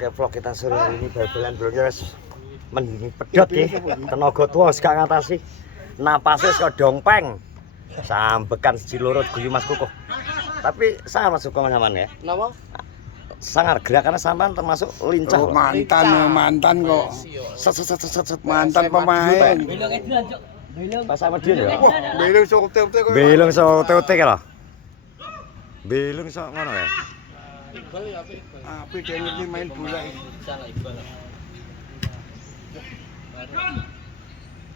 pakai vlog kita sore hari ini bal-balan bro guys. Mending pedot ya. Tenaga tua wis gak ngatasi. Napasnya kok dongpeng. Sambekan siji loro guyu Mas Kukuh. Tapi sama suka sampean ya. Napa? Sangar gerakannya sampean termasuk lincah. Oh, mantan kok. Set Mantan pemain. Pas sama dia ya. Belung sok tete kok. Belung sok tete lho. Belung sok ngono ya. Iqbal ya apa Iqbal? Api dia ngerti main bola iki. Salah Iqbal.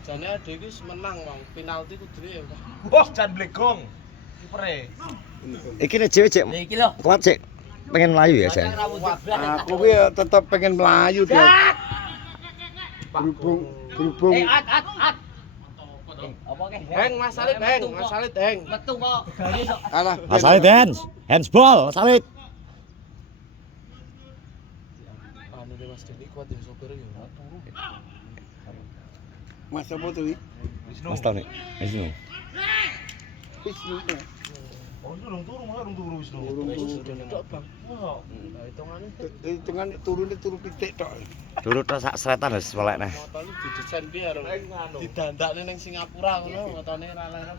Jane ade iki menang wong, penalti kudune ya. Wah, jan blegong. Kipere. Iki nek cewek cek. Iki lho. Kuat cek. Pengen melayu ya, Jan. Aku ki tetep pengen melayu dia. Berhubung At. Apa ke? Heng, Mas Salit, heng. Metu kok. alah Mas Salit handsball, Mas Salit. Anu Mas Deni kuat ya sopir ya. Mas apa tuh iki? Mas tau nih. Wisnu. Wisnu. Oh, durung turu malah durung turu Wisnu. Tok Bang. Wah, hitungane Hitungan turune turu pitik tok. Dulu tok sak seretan wis welek neh. motone didesain piye karo didandakne ning Singapura ngono motone ra leren.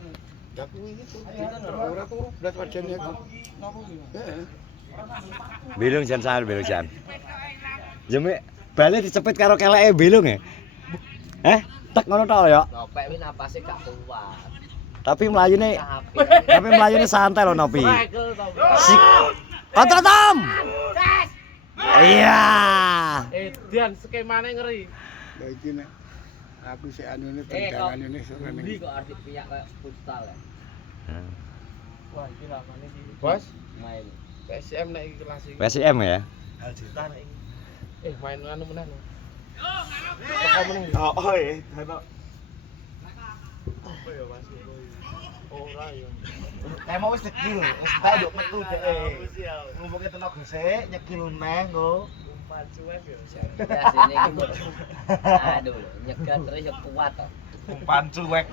Ya kuwi iki ora turu berat wadane aku. Heeh. Belung jan sahur belung jan. Jeme bali dicepit karo keleke belung ya. Tek ngono tok ya. Nopek wis napase gak kuat. Tapi melayune santai lho Nopi. Sik. Kontra Tom. Iya. Dian skemane ngeri. Lah iki nek aku sik anune tendangan ini Beli serene. kok arti piyak kayak futsal ya. Wah, iki lamane iki. Bos, Main. PSM nek iki kelas iki. PSM ya. Aljita nek iki. Main anu meneh. Oh, iya. Ono. Apa ya Mas? Ora ya. Emang wis nyekil, wis tak nduk metu dhek. Ngomongke tenan gesek, nyekil neh nggo. Umpan cuek ya. Ya sini gitu. Aduh, nyegat terus ya kuat toh. Umpan cuek.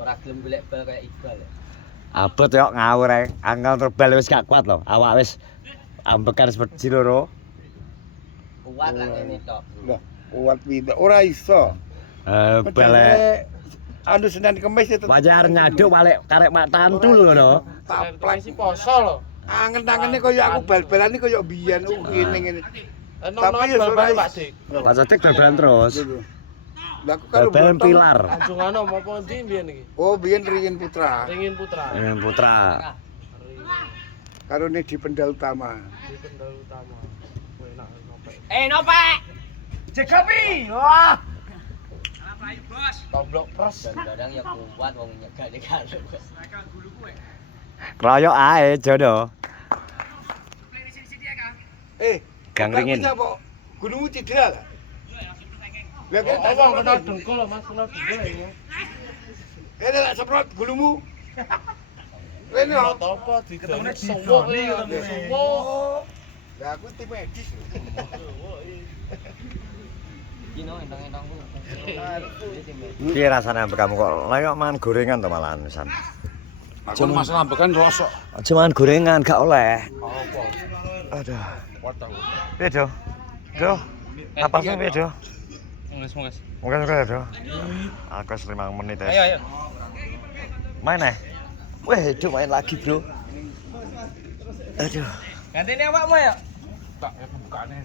Ora gelem golek bal kayak Iqbal ya. Abot yo ngawur ae. Angkel terbal wis gak kuat lho. Awak wis ambekan seperti loro. Kuat lah ini tok. Lah, kuat pindah ora iso. Balik Anu Senin Kemis itu wajar nyaduk balik karek mak tantul ngono. Taplek si poso lho. angen-angene koyo aku bal-balan iki koyo biyen ngene. Tapi ya bal-balan Pak Dik. Pak Sadik bal-balan terus. Lah aku kalau Bal-balan blotong- pilar. Anjungane apa ndi mbiyen iki? Oh, biyen Ringin Putra. Ringin Putra. Putra. Karo nek di Pendal Utama. Di Kendal Utama. Enak ngopek. Nopek. Jegapi. Wah. Tomblok pres. Kadang ya kuat wong nyegat karo. Kroyok ae jodoh. Gang Kak, Ringin. punya apa? Gunungmu cedera lah. Lah Oh, wong kena dengkul lho, Mas, kena dengkul ya. Ini lah semprot gulumu. Ini Ora loh. apa didone suwuk ya, suwuk. Lah aku tim medis. Kino endang-endang ku. Piye rasane kamu kok layak mangan gorengan to malahan pisan. Aku masalah ambekan rosok. Aja mangan gorengan gak oleh. Apa? Aduh. Potong. Piye, Do? Do. Apa sih piye, Do? Mungus. Mungkin ya, Do. Aku 5 menit ya. Ayo. Main eh. Weh, Do main lagi, Bro. Aduh. Gantine awakmu ya? Tak pembukane.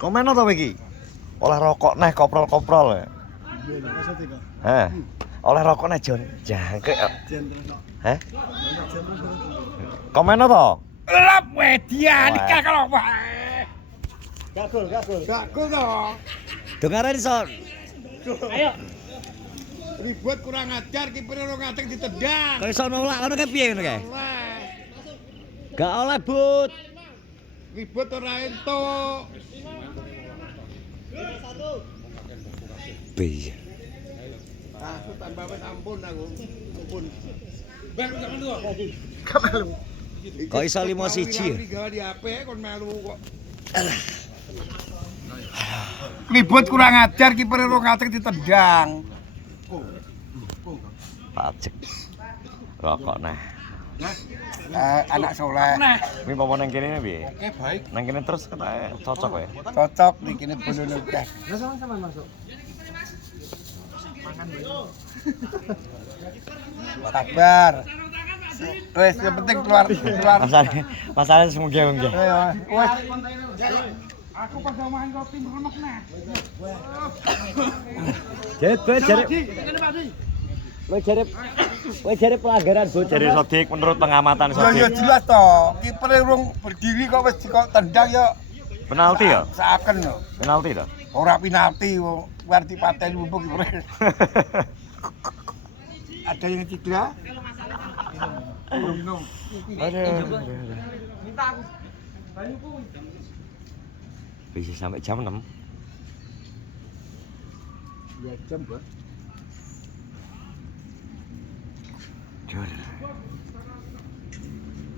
Komen apa iki? Oleh rokok neh koprol-koprol ya. Heh. Oleh rokok neh Jon. Jangkrik. Heh? Komen apa? Lap wedia Wah. nikah kalau wae. Gagul toh. Dengaran iso. Ayo. Ribut kurang ajar kiper ora ngateng ditendang. Kok iso nolak ngono kae piye ngono kae? Wah, Gak oleh, Bud. ribut ora entuk. Piye? Aku tambah wis ampun aku. Ampun. Kok iso 5-1 ya? Gawe di HP kon melu kok. Ribut kurang ajar kiper ora ngateng ditendang. Pajek. Rokok neh. anak soleh. Kuwi apa nang kene piye? Oke, baik. Nang kene terus ketake cocok ya. Cocok nih kini bojone akeh. Sabar. Wes yang penting keluar. Masalah semoga-moga. Wes. Jare pelanggaran Bu jare Sodik menurut pengamatan Ya ya Sodik. jelas toh. Kiper urung berdiri kok wis kok tendang ya Penalti ya? seaken lho. Penalti to. Ora penalti wong ngerti pateni mumpung kiper. Ada yang cedera? Bisa sampai jam 6. Ya jam, Bos. Jor.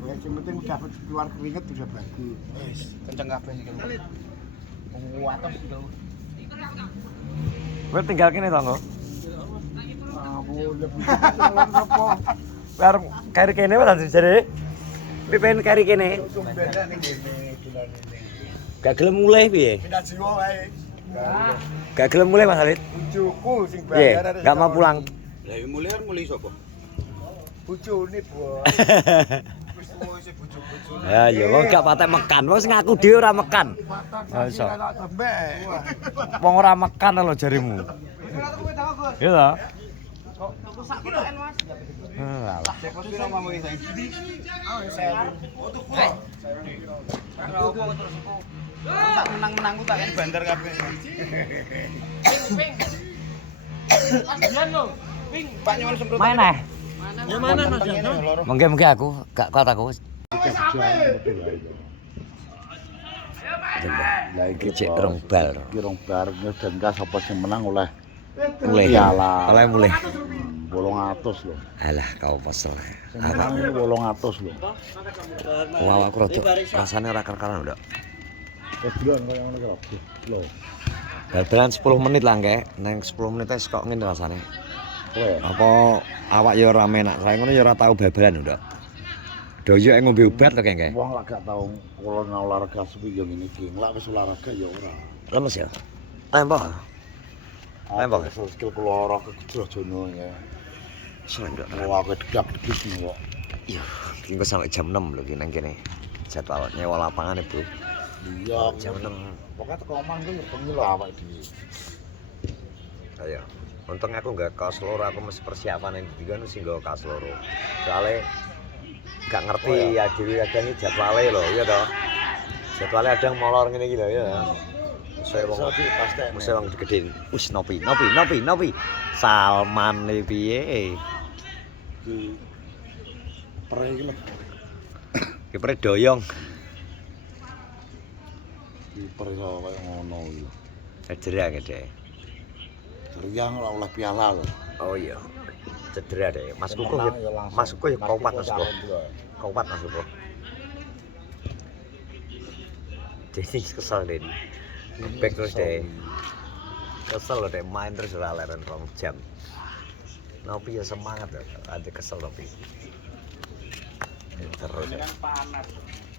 Ya yang penting udah keluar keringet udah bagus. Wis, kenceng kabeh iki. Kuwatos iki lho. Kowe tinggal kene to, Nggo? Lebih apa? Biar kari kene wae jare. Kuwi pengen kari kene. Tumbenan ning kene bulan ini. Gak gelem mulai piye? Pindah jiwa wae. Gak gelem mulai Mas Halid. Bojoku sing Piye? bayar. Gak mau pulang. Lah mulai kan mulai sapa? Bojone, Bos. Wis tuwa sing bojo-bojo. Ya ya wong gak patek mekan, wong sing ngaku dhewe ora mekan. Ha iso. Wong ora mekan lho jarimu. Iya to? Kok rusak kok Mas? Alah. Menang-menang ku tak kan bandar kabeh. Pak nyuwun semprot. Main eh. Ya mana Mas Jano? Mengke aku gak kuat aku. Lah iki Cek rong bal. iki rong bar dan kas sapa sing menang oleh Mulai. Iyalah. Oleh mulai. 800 lho. Alah kau pesel. Sing menang 800 lho. Wah aku rada rasane ora keran ndak. Wis duluan kaya ngono ki lho. Bal-balan 10 menit lah Kek. Nang 10 menit wis kok ngene rasane. Kowe Apa awak ya ora menak. Saya ngono ya ora tau bal-balan ndak. Doyo ngombe obat lho Kek. wong lak gak tau kula olahraga sepi yo ngene iki. Lak wis olahraga ya ora. Lemes ya. Tempo. Tempo. Skill kula ora kejono ya. Sendok. Wah, aku degap-degis nih kok. Iya, engko sampai jam 6 lho ki nang kene. Jadwal nyewa lapangan Bu. Iya, Jam 6. pokoknya teko omah ku ya bengi lho awake dhewe. Ayo. Untung aku nggak kaos loro, aku mesti persiapan yang juga sih nggak kaos loro. Soalnya gak ngerti ya dhewe kadang iki jadwale lho, iya toh. Jadwale ada yang molor ngene iki lho ya. Saya wong mesti wong digedhin. Wis nopi. Salman iki piye? Iki pre iki lho. Ki pre doyong. Kiper iso kaya ngono iki. Cedera gede. Riang ora oleh piala lho. Oh iya. Cedera deh. Mas Kuku Menang ya. langsung. Mas Kuku ya kuat Mas Kuku. Kuku. Kuat Mas Kuku. Jadi kesel deh. Back terus deh. Kesel loh deh main terus ora leren 2 jam. Nopi ya semangat loh. Ada kesel Nopi. Terus ya.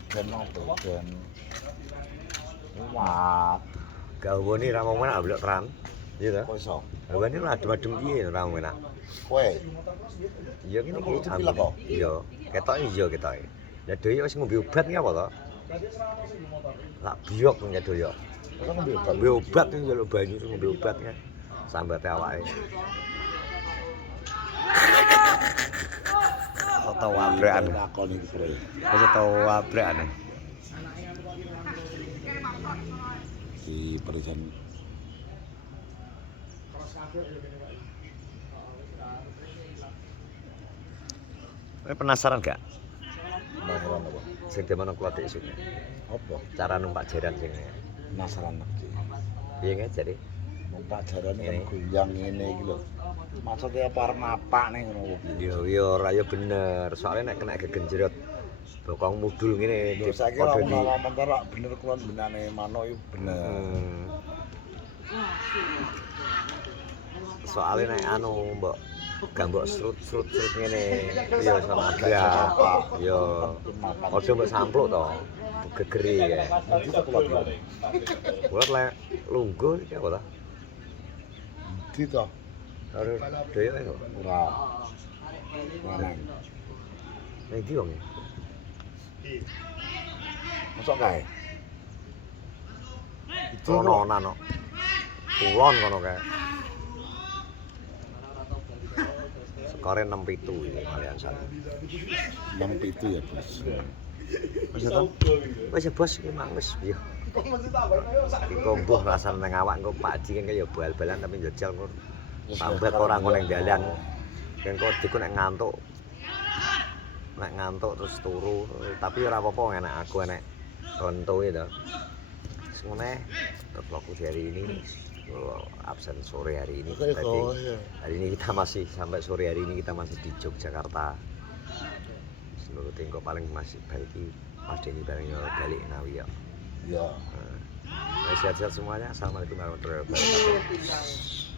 Ben opo ben. Wah, Gawone ra mau menak blok keran. Iya kok toh? iso? Gawone lu adem-adem piye ra mau menak. Kowe Iya ngene Aku iki. cepilek kok. Iya, ketoke iya ketoke. Ya doyo wis ngombe obat ki apa to? Lah biok punya doyo. ora ngombe obat. Ngombe obat ki njaluk banyu terus ngombe obat kan. Sambate awake. Tau wabrekan. Lakon iki, Bre. Wis tau wabrekan. Di perjan Kowe penasaran gak? penasaran apa? Sing demono klothek isune. Apa? Cara numpak jaran sing Penasaran iki. piye nge jare? Numpak jarane Ini. kan goyang ngene iki lho. Maksudnya apa arep napak ning ngono. Yo ora yo bener. Soalnya nek kena gegenjrot bokong mudul ngene Lho saiki ora padha di ngomong ora bener kulon benane manuk iku bener. soalnya nek anu mbok gambok serut ngene ya iso nabrak ya aja mbok sampluk to gegeri ya Nanti tak keluar dulu. buat lek lungguh iki apa ta Di toh. harus dhewe kok Ora. Lanang. nek iki wong Masuk kae. Itu ono no kulon kono kae skore 6-7 iki kalian sana 6-7 ya, Bos. wis to wis ya bos iki mang wis ya iki komboh rasane nang awak engko Pak Haji kan ya bal-balan tapi njajal kok sambat ora ngono ning dalan kan kok diku nek ngantuk terus turu tapi ora apa-apa enak aku enek konto itu wis ngene vlogku hari ini absen sore hari ini Oke, jadi ya. hari ini kita masih sampai sore hari ini kita masih di Yogyakarta seluruh tingko paling masih balik Mas Denny bareng yo balik Ngawi ya Ya. sehat-sehat semuanya assalamualaikum warahmatullahi wabarakatuh